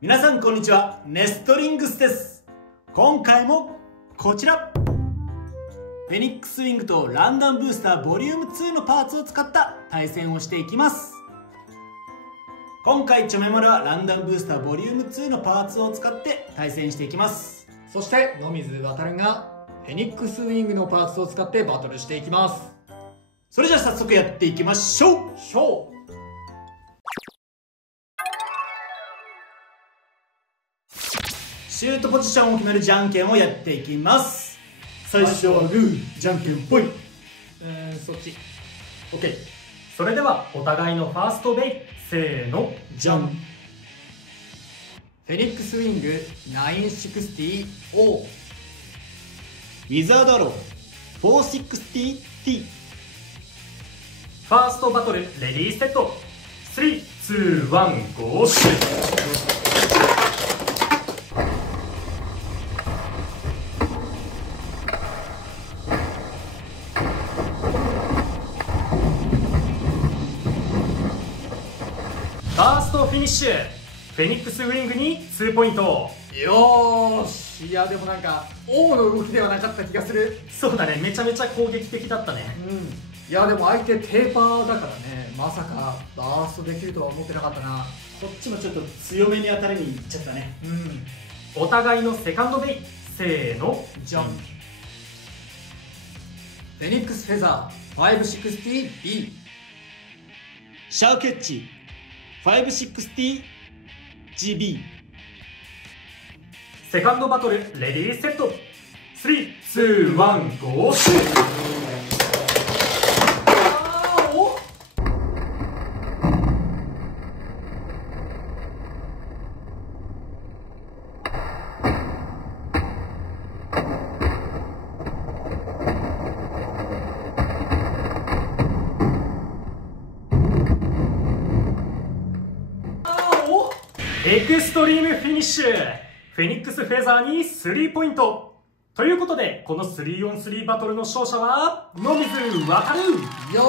皆さんこんにちは、ネストリングスです。今回もこちらフェニックスウィングとランダムブースターボリューム2のパーツを使った対戦をしていきます。今回チョメマルはランダムブースターボリューム2のパーツを使って対戦していきます。そして野水航がフェニックスウィングのパーツを使ってバトルしていきます。それじゃあ早速やっていきましょう。シュートポジションを決めるじゃんけんをやっていきます。最初はグー、じゃんけんぽい。そっち。 OK。 それではお互いのファーストベイ、せーの、じゃん。フェニックスウィング 960O。 ウィザードアロー 460T。 ファーストバトルレディーセット、3、2、1、ゴーシュー。ファーストフィニッシュ、フェニックスウィングに2ポイント。よーし。いやでもなんか王の動きではなかった気がする。そうだね、めちゃめちゃ攻撃的だったね。いやでも相手テーパーだからね、まさかバーストできるとは思ってなかったな。こっちもちょっと強めに当たりにいっちゃったね。お互いのセカンドベイ、せーの、じゃん。フェニックスフェザー 560B。 シャーケッチ 560GB。 セカンドバトルレディーセット、3、2、1、ゴーシュー。エクストリームフィニッシュ、フェニックスフェザーに3ポイント。ということでこの 3on3 バトルの勝者は野水航。よ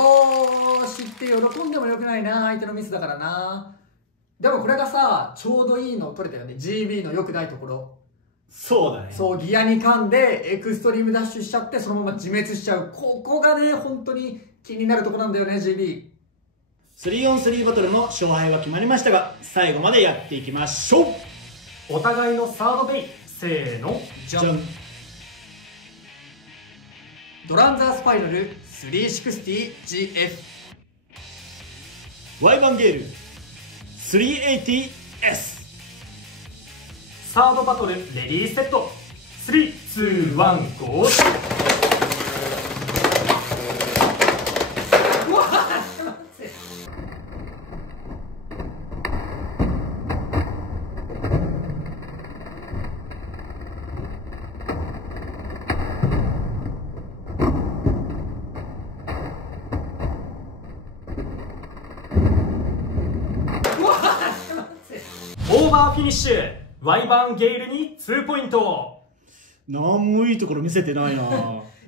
ーしって喜んでもよくないな、相手のミスだからな。でもこれがさ、ちょうどいいの取れたよね。 GB の良くないところ。そうだね。そう、ギアに噛んでエクストリームダッシュしちゃってそのまま自滅しちゃう。ここがね本当に気になるところなんだよね。 GB 3on3 バトルの勝敗は決まりましたが、最後までやっていきましょう。お互いのサードベイ、せーの、じゃん。ドランザースパイラル 360GF。 ワイバンゲール 380S。 サードバトルレディーセット、3、2、1、ゴーシュー。オーバーフィニッシュ、ワイバーンゲイルに2ポイント。なんもいいところ見せてないな。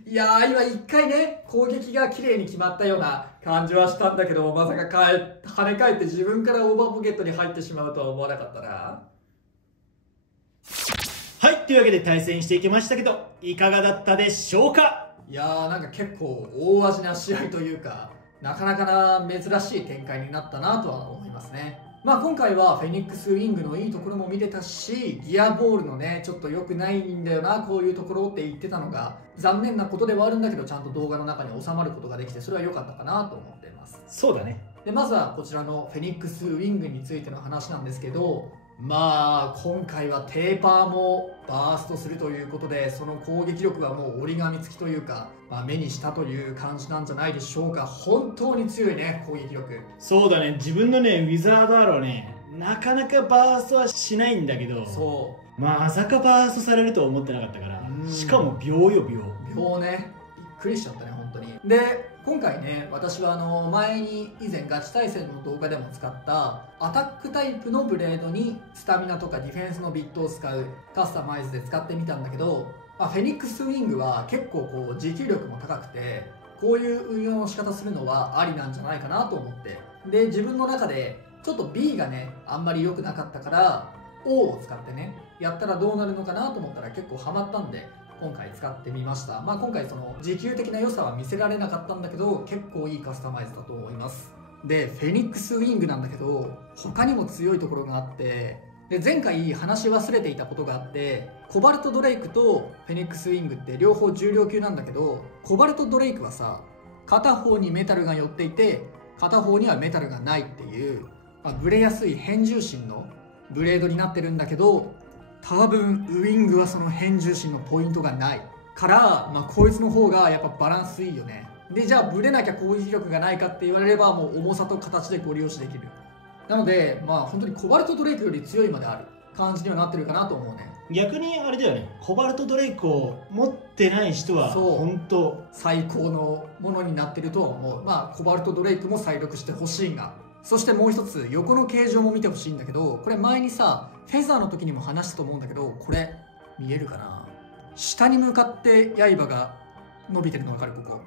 いやー今一回ね攻撃が綺麗に決まったような感じはしたんだけど、まさか跳ね返って自分からオーバーポケットに入ってしまうとは思わなかったな。はい、というわけで対戦していきましたけど、いかがだったでしょうか。いやーなんか結構大味な試合というか、なかなかな珍しい展開になったなとは思いますね。まあ今回はフェニックスウィングのいいところも見れたし、ギアボールのねちょっと良くないんだよなこういうところって言ってたのが残念なことではあるんだけど、ちゃんと動画の中に収まることができてそれは良かったかなと思っています。そうだね。でまずはこちらのフェニックスウィングについての話なんですけど、まあ今回はテーパーもバーストするということで、その攻撃力はもう折り紙付きというか、目にしたという感じなんじゃないでしょうか。本当に強いね攻撃力。そうだね、自分のねウィザードアローね、なかなかバーストはしないんだけど、そうまさかバーストされるとは思ってなかったから、しかも秒よ秒。秒ね、びっくりしちゃったね本当に。で今回ね、私は前に以前ガチ対戦の動画でも使ったアタックタイプのブレードにスタミナとかディフェンスのビットを使うカスタマイズで使ってみたんだけど、フェニックスウィングは結構こう持久力も高くて、こういう運用の仕方するのはありなんじゃないかなと思って、で自分の中でちょっと B がねあんまり良くなかったから、王を使ってねやったらどうなるのかなと思ったら結構ハマったんで今回使ってみました。今回その持久的な良さは見せられなかったんだけど結構いいカスタマイズだと思います。でフェニックスウィングなんだけど他にも強いところがあって、で前回話し忘れていたことがあって、コバルトドレイクとフェニックスウィングって両方重量級なんだけど、コバルトドレイクはさ片方にメタルが寄っていて片方にはメタルがないっていう、ブレやすい変重心のブレードになってるんだけど、多分ウィングはその変重心のポイントがないから、こいつの方がやっぱバランスいいよね。でじゃあブレなきゃ攻撃力がないかって言われればもう重さと形でご利用しできる。なので本当にコバルトドレイクより強いまである感じにはなってるかなと思うね。逆にあれだよね、コバルトドレイクを持ってない人は本当最高のものになってるとは思う。コバルトドレイクも再録してほしいが、そしてもう一つ横の形状も見てほしいんだけど、これ前にさフェザーの時にも話したと思うんだけど、これ見えるかな、下に向かって刃が伸びてるの分かる？ここ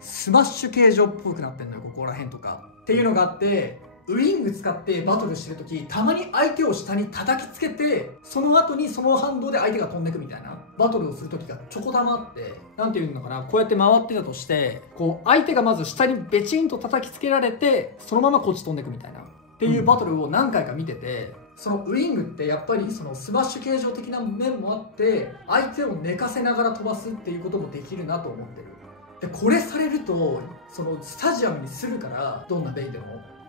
スマッシュ形状っぽくなってんのよ、ここら辺とかっていうのがあって、ウィング使ってバトルしてるときたまに相手を下に叩きつけてその後にその反動で相手が飛んでくみたいなバトルをするときがちょこたまあって、なんていうのかな、こうやって回ってたとしてこう相手がまず下にベチンと叩きつけられてそのままこっち飛んでくみたいなっていうバトルを何回か見てて、そのウィングってやっぱりそのスマッシュ形状的な面もあって相手を寝かせながら飛ばすっていうこともできるなと思ってる。でこれされるとそのスタジアムにするから、どんなベイでも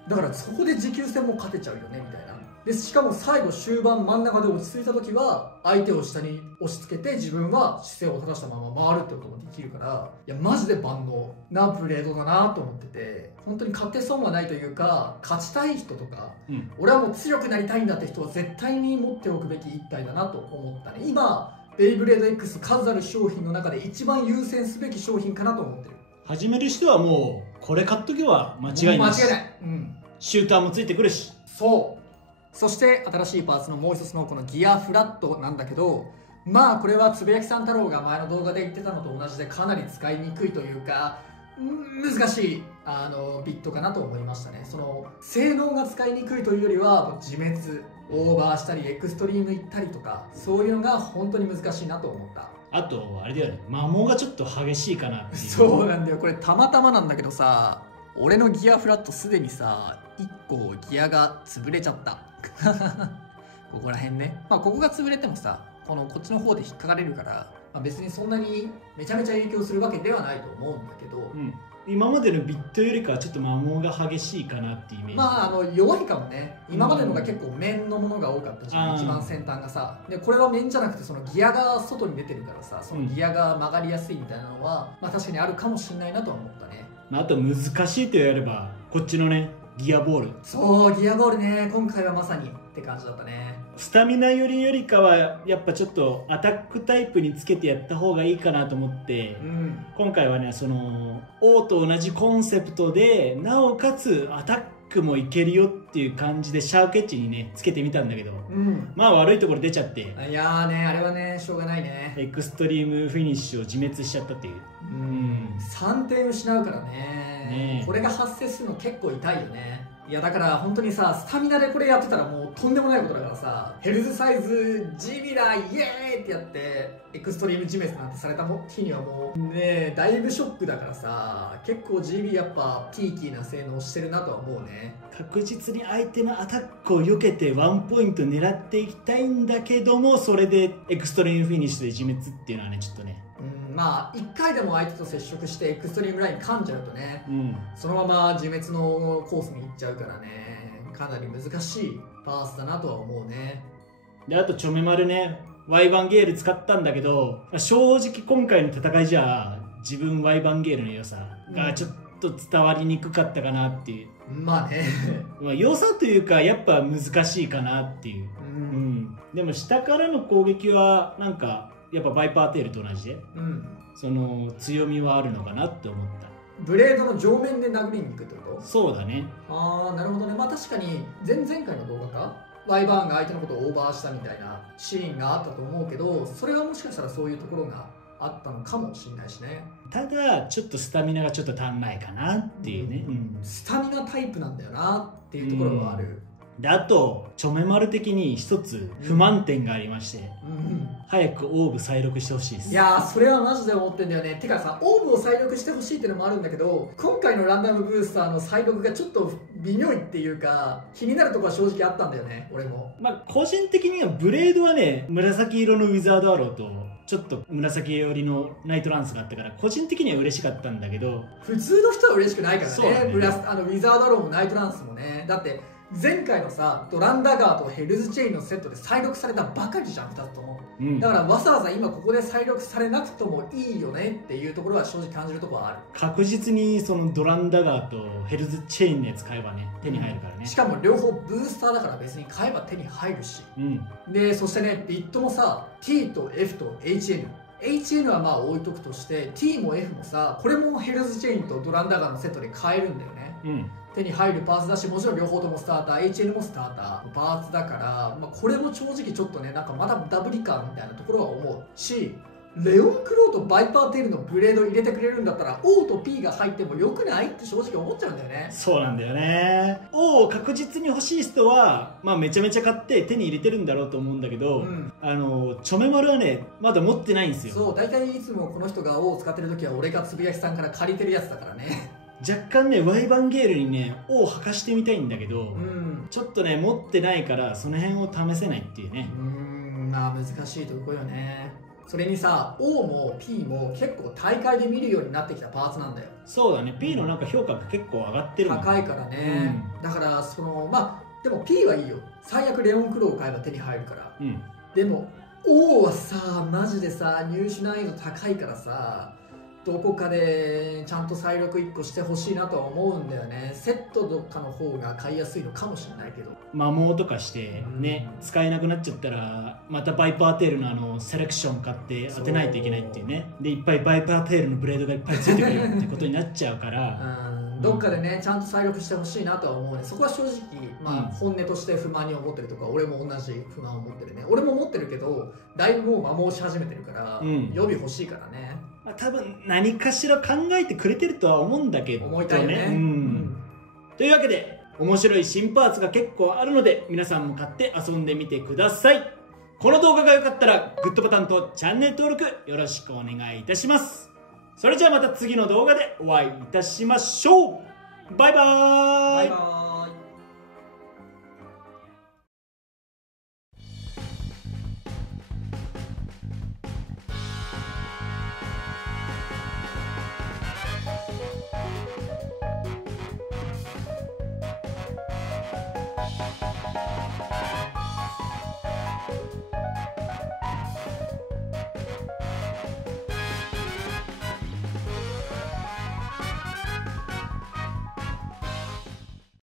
だからそこで持久戦も勝てちゃうよねみたいな。でしかも最後終盤真ん中で落ち着いた時は相手を下に押し付けて自分は姿勢を正したまま回るってこともできるから、いやマジで万能なブレードだなと思ってて、本当に勝て損はないというか、勝ちたい人とか、俺はもう強くなりたいんだって人は絶対に持っておくべき一体だなと思ったね。今ベイブレード X 数ある商品の中で一番優先すべき商品かなと思ってる。始める人はもうこれ買っとけば間違いないし、間違いない、シューターもついてくるし。そして新しいパーツのもう一つのこのギアフラットなんだけど、これはつぶやきさん太郎が前の動画で言ってたのと同じでかなり使いにくいというか難しいビットかなと思いましたね。その性能が使いにくいというよりはもう自滅オーバーしたりエクストリーム行ったりとかそういうのが本当に難しいなと思った。あとあれだよね、摩耗がちょっと激しいかなっていう。そうなんだよ、これたまたまなんだけどさ、俺のギアフラットすでにさ1個ギアが潰れちゃったここら辺ね、ここが潰れてもさこっちの方で引っかかれるから、別にそんなにめちゃめちゃ影響するわけではないと思うんだけど、今までのビットよりかはちょっと摩耗が激しいかなっていうイメージ。弱いかもね。今までのが結構面のものが多かったじゃん、一番先端がさ。でこれは面じゃなくてそのギアが外に出てるからさ、そのギアが曲がりやすいみたいなのは、確かにあるかもしれないなとは思ったね。あと難しいとやればこっちのねギアボール。そうギアボールね、今回はまさにって感じだったね。スタミナよりかはやっぱちょっとアタックタイプにつけてやった方がいいかなと思って、今回はねその王と同じコンセプトでなおかつアタックもいけるよっていう感じでシャーケッチにねつけてみたんだけど、悪いところ出ちゃって、いやーねあれはねしょうがないね。エクストリームフィニッシュを自滅しちゃったっていう。3点失うからね、これが発生するの結構痛いよね。いやだから本当にさスタミナでこれやってたらもうとんでもないことだからさ、ヘルズサイズ GB だイエーイってやってエクストリーム自滅なんてされた日にはもうねだいぶショックだからさ、結構 GB やっぱピーキーな性能してるなとは思うね。確実に相手のアタックを避けてワンポイント狙っていきたいんだけども、それでエクストリームフィニッシュで自滅っていうのはねちょっとね、1回でも相手と接触してエクストリームライン噛んじゃうとね、そのまま自滅のコースに行っちゃうからね、かなり難しいパースだなとは思うね。であとチョメマルねワイバンゲール使ったんだけど、正直今回の戦いじゃ自分ワイバンゲールの良さがちょっと伝わりにくかったかなっていう。良さというかやっぱ難しいかなっていう、でも下からの攻撃はなんかやっぱバイパーテールと同じで、その強みはあるのかなって思った。ブレードの上面で殴りに行くってこと？そうだね。なるほどね。確かに前々回の動画かワイバーンが相手のことをオーバーしたみたいなシーンがあったと思うけど、それはもしかしたらそういうところがあったのかもしれないしね。ただちょっとスタミナがちょっと足んないかなっていうね、スタミナタイプなんだよなっていうところはある。であとチョメマル的に一つ不満点がありまして、早くオーブ再録してほしいです。いやー、それはマジで思ってんだよね。てかさ、オーブを再録してほしいってのもあるんだけど、今回のランダムブースターの再録がちょっと微妙いっていうか、気になるところは正直あったんだよね、俺も。まあ個人的にはブレードはね、紫色のウィザードアローとちょっと紫寄りのナイトランスがあったから個人的には嬉しかったんだけど、普通の人は嬉しくないからね。そうだね、ウィザードアローもナイトランスもね。だって前回のさ、ドランダガーとヘルズチェインのセットで再録されたばかりじゃん、2つとも。だからわざわざ今ここで再録されなくともいいよねっていうところは正直感じるところはある。確実にそのドランダガーとヘルズチェインのやつ買えばね、手に入るからね。しかも両方ブースターだから別に買えば手に入るし、でそしてね、ビットもさ T と F と HN はまあ置いとくとして、 T も F もさ、これもヘルズチェインとドランダガーのセットで買えるんだよね。手に入るパーツだし、もちろん両方ともスターター、 HN もスターターパーツだから、まあ、これも正直ちょっとね、なんかまだダブリ感みたいなところは思うし、レオンクローとバイパーテールのブレードを入れてくれるんだったら O と P が入ってもよくないって正直思っちゃうんだよね。そうなんだよね。O を確実に欲しい人は、まあ、めちゃめちゃ買って手に入れてるんだろうと思うんだけど、チョメマルはねまだ持ってないんですよ。そう、大体いつもこの人が O を使ってる時は俺がつぶやきさんから借りてるやつだからね。若干ねワイバンゲールにね O を履かしてみたいんだけど、ちょっとね持ってないからその辺を試せないっていうね。まあ難しいとこよね。それにさ、 O も P も結構大会で見るようになってきたパーツなんだよ。そうだね、 P のなんか評価が結構上がってるもんね。高いからね、だからそのまあでも P はいいよ、最悪レオンクローを買えば手に入るから、でも O はさマジでさ入手難易度高いからさ、どこかでちゃんと再録1個してほしいなとは思うんだよね。セットとかの方が買いやすいのかもしれないけど、摩耗とかしてね、使えなくなっちゃったらまたバイパーテールのセレクション買って当てないといけないっていうね。でいっぱいバイパーテールのブレードがいっぱいついてくるってことになっちゃうからどっかでねちゃんと再録してほしいなとは思うね。そこは正直まあ本音として不満に思ってるとか、俺も同じ不満を持ってるね。俺も持ってるけどだいぶもう摩耗し始めてるから、予備欲しいからね。多分何かしら考えてくれてるとは思うんだけどね。思いたいよね。というわけで面白い新パーツが結構あるので皆さんも買って遊んでみてください。この動画が良かったらグッドボタンとチャンネル登録よろしくお願いいたします。それじゃあまた次の動画でお会いいたしましょう。バイバーイ。